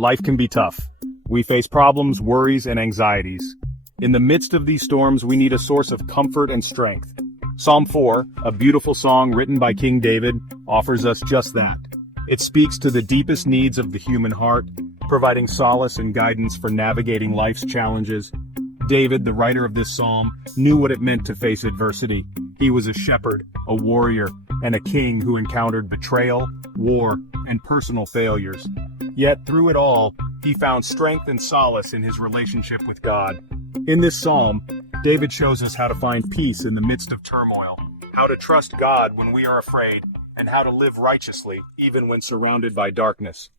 Life can be tough. We face problems, worries, and anxieties. In the midst of these storms, we need a source of comfort and strength. Psalm 4, a beautiful song written by King David, offers us just that. It speaks to the deepest needs of the human heart, providing solace and guidance for navigating life's challenges. David, the writer of this psalm, knew what it meant to face adversity. He was a shepherd, a warrior, and a king who encountered betrayal, war, and personal failures. Yet through it all, he found strength and solace in his relationship with God. In this psalm, David shows us how to find peace in the midst of turmoil, how to trust God when we are afraid, and how to live righteously even when surrounded by darkness.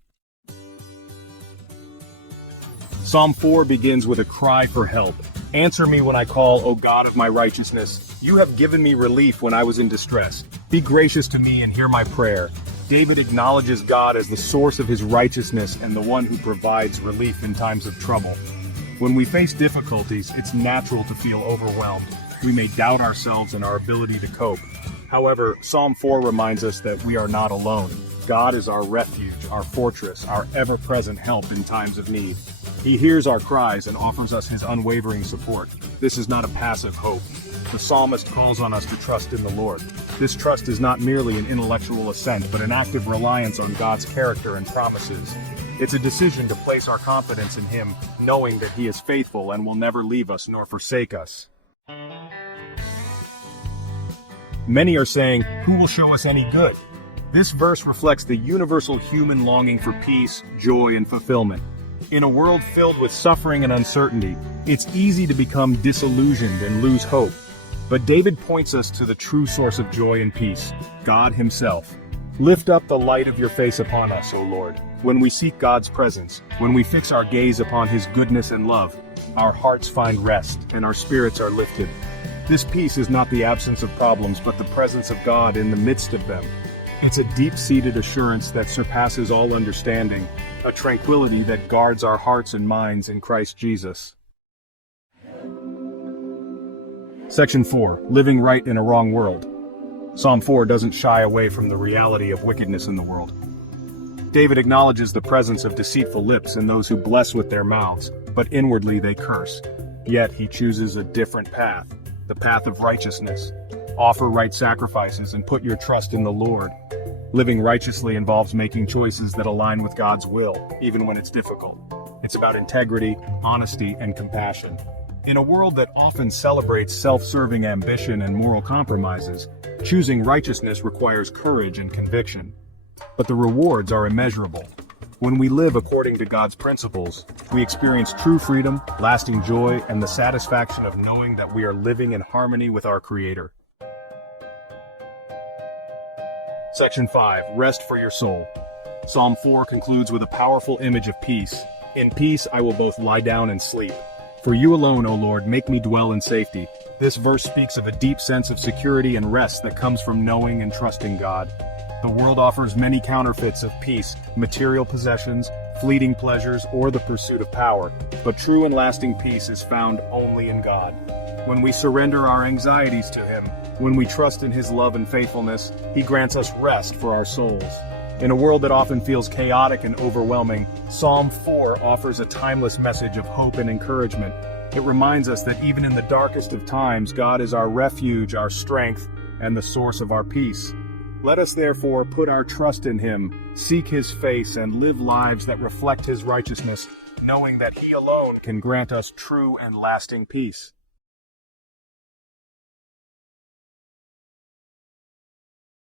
Psalm 4 begins with a cry for help. Answer me when I call, O God of my righteousness. You have given me relief when I was in distress. Be gracious to me and hear my prayer. David acknowledges God as the source of his righteousness and the one who provides relief in times of trouble. When we face difficulties, it's natural to feel overwhelmed. We may doubt ourselves and our ability to cope. However, Psalm 4 reminds us that we are not alone. God is our refuge, our fortress, our ever-present help in times of need. He hears our cries and offers us his unwavering support. This is not a passive hope. The psalmist calls on us to trust in the Lord. This trust is not merely an intellectual assent, but an active reliance on God's character and promises. It's a decision to place our confidence in him, knowing that he is faithful and will never leave us nor forsake us. Many are saying, "Who will show us any good?" This verse reflects the universal human longing for peace, joy, and fulfillment. In a world filled with suffering and uncertainty, it's easy to become disillusioned and lose hope. But David points us to the true source of joy and peace, God himself. Lift up the light of your face upon us, O Lord. When we seek God's presence, when we fix our gaze upon his goodness and love, our hearts find rest and our spirits are lifted. This peace is not the absence of problems, but the presence of God in the midst of them. It's a deep-seated assurance that surpasses all understanding, a tranquility that guards our hearts and minds in Christ Jesus. Section 4. Living right in a wrong world. Psalm 4 doesn't shy away from the reality of wickedness in the world. David acknowledges the presence of deceitful lips in those who bless with their mouths, but inwardly they curse. Yet he chooses a different path, the path of righteousness. Offer right sacrifices and put your trust in the Lord. Living righteously involves making choices that align with God's will, even when it's difficult. It's about integrity, honesty, and compassion. In a world that often celebrates self-serving ambition and moral compromises, choosing righteousness requires courage and conviction. But the rewards are immeasurable. When we live according to God's principles, we experience true freedom, lasting joy, and the satisfaction of knowing that we are living in harmony with our Creator. Section 5. Rest for your soul. Psalm 4 concludes with a powerful image of peace. In peace I will both lie down and sleep. For you alone, O Lord, make me dwell in safety. This verse speaks of a deep sense of security and rest that comes from knowing and trusting God. The world offers many counterfeits of peace, material possessions, fleeting pleasures, or the pursuit of power. But true and lasting peace is found only in God. When we surrender our anxieties to him, when we trust in his love and faithfulness, he grants us rest for our souls. In a world that often feels chaotic and overwhelming, Psalm 4 offers a timeless message of hope and encouragement. It reminds us that even in the darkest of times, God is our refuge, our strength, and the source of our peace. Let us therefore put our trust in him, seek his face, and live lives that reflect his righteousness, knowing that he alone can grant us true and lasting peace.